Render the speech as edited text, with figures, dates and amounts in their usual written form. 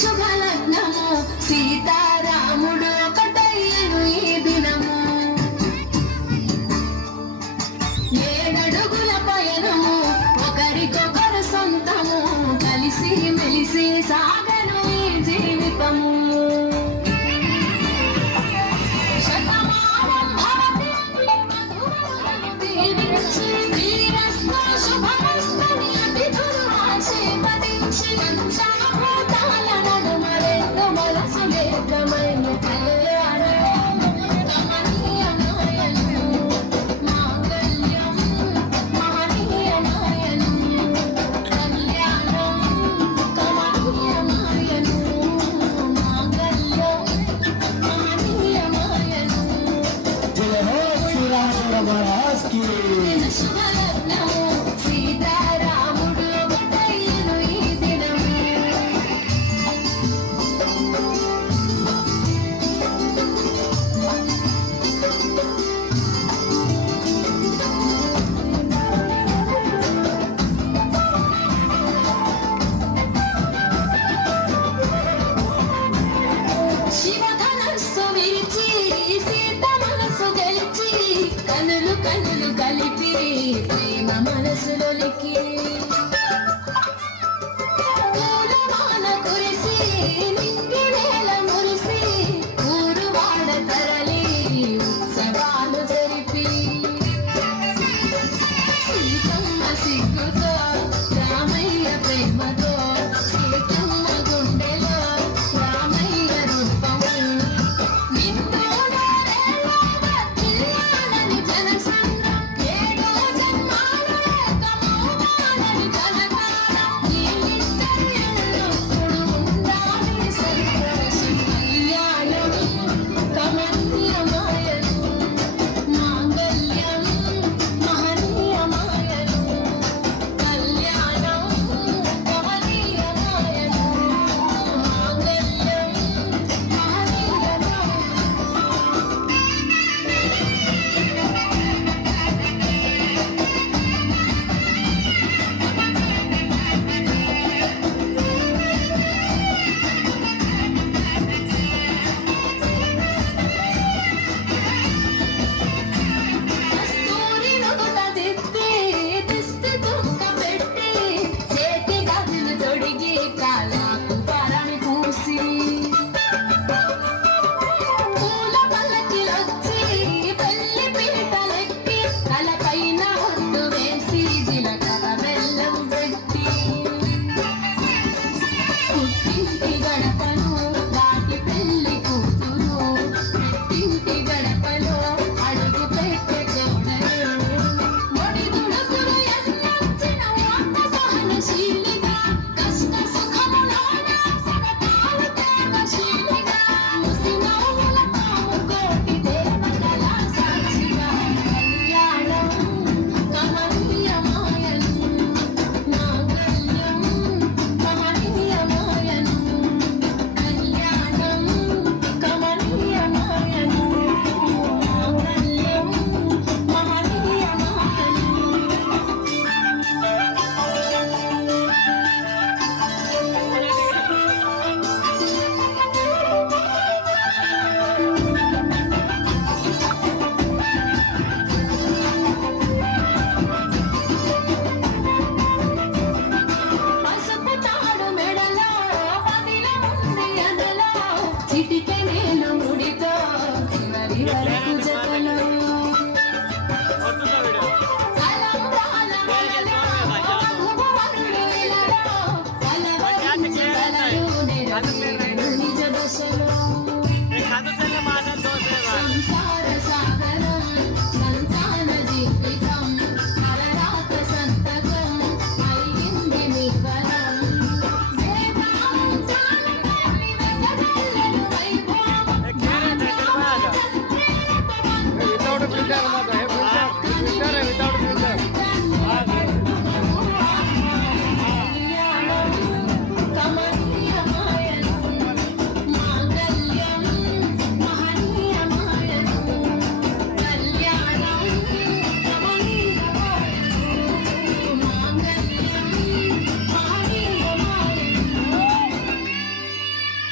శుభలగ్నము సీతారాముడు ఒకటయ్యను ఈ దినము. 7 అడుగుల పయనము ఒకరికొకరు సొంతము కలిసి మెలిసి సాగను ఈ జీవితము. శతమానం భవతి మధురం దీవించి శ్రీరస్తు శుభమస్తు అతిథులు ఆశీర్వదించి పంచాభూతాల నడుమ రెండు మనసులే గమైన కళ్యాణం కమనీయమాయను మాంగళ్యం మహనీయమాయను కళ్యాణం కమనీయమాయను మాంగళ్యం మహనీయమాయను. జయ హో శ్రీరామచంద్ర మహారాజ్ కి. శుభలగ్నము సీతారాముడు ఒకటయ్యను ఈ దినము. శివధనస్సు విరిచి సీత మనసు గెలిచి కనులు కనులు కలిపి ప్రేమ మనసులొలికి పూలమాల కురిసి నింగి నేల మురిసి ఊరు వాడ తరలి ఉత్సవాలు జరిపి సీతమ్మ సిగ్గుతో రామయ్య ప్రేమతో సీతమ్మ గుండెలో రామయ్య రూపము నిండుగా రేలాగా పిల్లాడని జనసంద్రం 7 జన్మాలు ఏకమవ్వాలని జనతాళం నీలిద్దరి ఎల్లప్పుడు ఉండాలి సంతోషం కళ్యాణం కమనీయమాయను మాంగళ్యం మహనీయమాయను కళ్యాణం కమనీయమాయను మాంగళ్యం మహనీయమాయను. కస్తూరి నుదుట దిద్ది దిష్టి దుఃఖ పెట్టి చేతి గాజులు తొడిగి కాళ్ళకు పరమి పూసి పూల పల్లకిలొచ్చి పెళ్లి పీటలెక్కి తలపైన ఒట్టు వేసి జీలకర్ర బెల్లం పెట్టి పుట్టింటి గడపను దాటి పెళ్లి కూతురు పెట్టింటి గడపలో అడుగు పెట్టే కోడలు మొడి దుడుకులు ఎన్నొచ్చిన ఓర్వ సహనశీలిగా కష్ట సుఖములోన సగపాలు ప్రేమశీలిగా ముసినవ్వులతో ముకోటి దేవతల సాక్షిగా కళ్యాణం కమనీయమాయను మాంగళ్యం మహనీయమాయను కళ్యాణం కమనీయమాయను మాంగళ్యం మహనీయమాయను. పసుపు తాడు మెడలో పదిల ఉంది అదలో చిటికె నేను ముడితో చివరి వరకు జతలో తలంబ్రాల వలలో మధువరుడు ఇలలో కలవరించగలరు నెరవేరు నిజ దశలో. సంసార సాగరం సంతాన జీవితం అరరాత సంతకం అయ్యింది నికరం వేదాంతాలని వెదజల్లను వైభవం వితౌట్ ఫిల్టర్